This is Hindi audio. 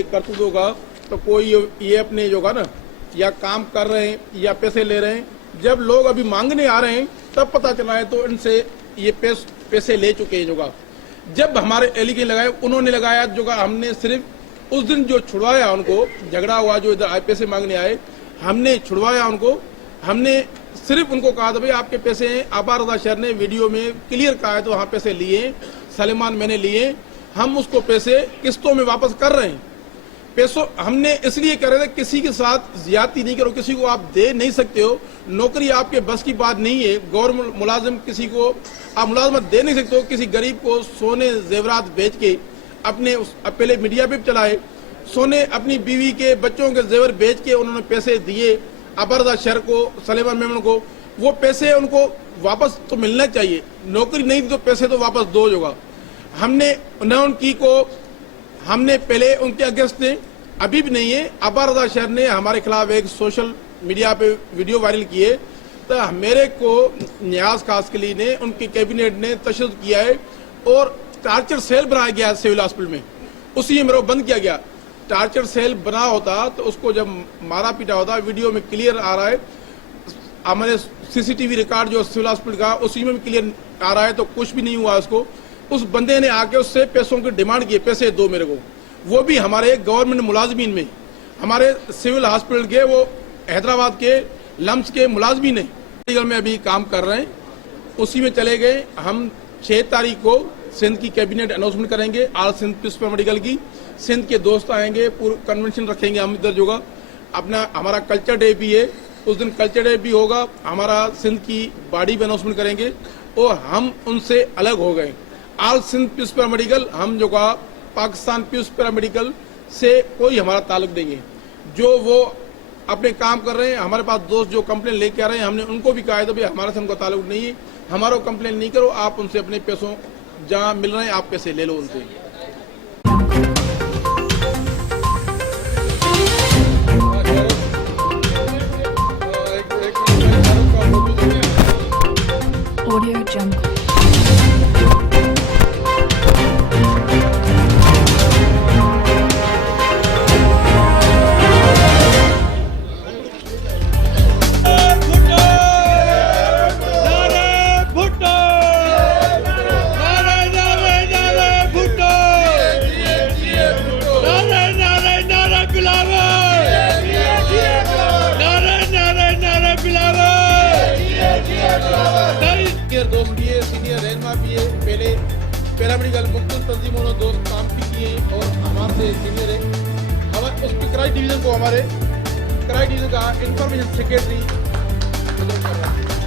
के करतूत होगा तो कोई ये अपने जो का ना या काम कर रहे हैं या पैसे ले रहे हैं, जब लोग अभी मांगने आ रहे हैं तब पता चला है तो इनसे ये पैसे ले चुके हैं। जो का जब हमारे एलिगेशन लगाए उन्होंने लगाया, जो का हमने सिर्फ उस दिन जो छुड़वाया उनको, झगड़ा हुआ जो इधर आए पैसे मांगने आए, हमने छुड़वाया उनको। हमने सिर्फ उनको कहा था भाई आपके पैसे हैं, आबाद रजा शहर ने वीडियो में क्लियर कहा है तो वहाँ पैसे लिए, सलेमान मैंने लिए, हम उसको पैसे किस्तों में वापस कर रहे हैं। पैसों हमने इसलिए कर रहे थे किसी के साथ ज्यादती नहीं करो, किसी को आप दे नहीं सकते हो, नौकरी आपके बस की बात नहीं है, गवर्नमेंट मुलाजिम किसी को आप मुलाजमत दे नहीं सकते हो। किसी गरीब को सोने जेवरात बेच के अपने पहले मीडिया पे चलाए, सोने अपनी बीवी के बच्चों के जेवर बेच के उन्होंने पैसे दिए अबरदा शहर को, सलेमान मेमन को, वो पैसे उनको वापस तो मिलना चाहिए। नौकरी नहीं दी तो पैसे तो वापस दो होगा। हमने न उनकी को हमने पहले उनके अगेंस्ट ने, अभी भी नहीं है, अबरदा शहर ने हमारे खिलाफ एक सोशल मीडिया पे वीडियो वायरल किए तो मेरे को न्याज कासकली ने, उनके कैबिनेट ने तशद्दुद किया है और टार्चर सेल बनाया गया सिविल हॉस्पिटल में, उसी में मेरे को बंद किया गया। टार्चर सेल बना होता तो उसको जब मारा पीटा होता, वीडियो में क्लियर आ रहा है, हमारे सीसीटीवी रिकॉर्ड जो सिविल हॉस्पिटल का उसी में भी क्लियर आ रहा है, तो कुछ भी नहीं हुआ उसको। उस बंदे ने आके उससे पैसों की डिमांड की, पैसे दो मेरे को, वो भी हमारे गवर्नमेंट मुलाजमीन में, हमारे सिविल हॉस्पिटल के, वो हैदराबाद के लम्स के मुलाजमीन है, मेडिकल में अभी काम कर रहे हैं, उसी में चले गए। हम 6 तारीख को सिंध की कैबिनेट अनाउंसमेंट करेंगे, आल सिंध पीस मेडिकल की, सिंध के दोस्त आएंगे, पूरा कन्वेंशन रखेंगे हम इधर जो का अपना, हमारा कल्चर डे भी है, उस दिन कल्चर डे भी होगा, हमारा सिंध की बॉडी भी अनाउंसमेंट करेंगे और हम उनसे अलग हो गए। आल सिंध पीस मेडिकल, हम जो का पाकिस्तान पीस मेडिकल से कोई हमारा ताल्लुक नहीं है। जो वो अपने काम कर रहे हैं, हमारे पास दोस्त जो कंप्लेन लेके आ रहे हैं, हमने उनको भी कहा है तो भाई हमारे से उनका ताल्लुक नहीं है, हमारा कंप्लेन नहीं करो, आप उनसे अपने पैसों जहाँ मिल रहे हैं आप पैसे ले लो उनसे। Audio Jungle. सीनियर दोस्त भी है, सीनियर रहनमा भी है, पहले पैरामेडिकल मुख्तलिफ तंजीमों ने दोस्त काम भी किए और हमारे सीनियर है। हमारे उस पर क्राइम डिवीजन को, हमारे क्राइम डिवीजन का इंफॉर्मेशन सेक्रेटरी कर रहा है।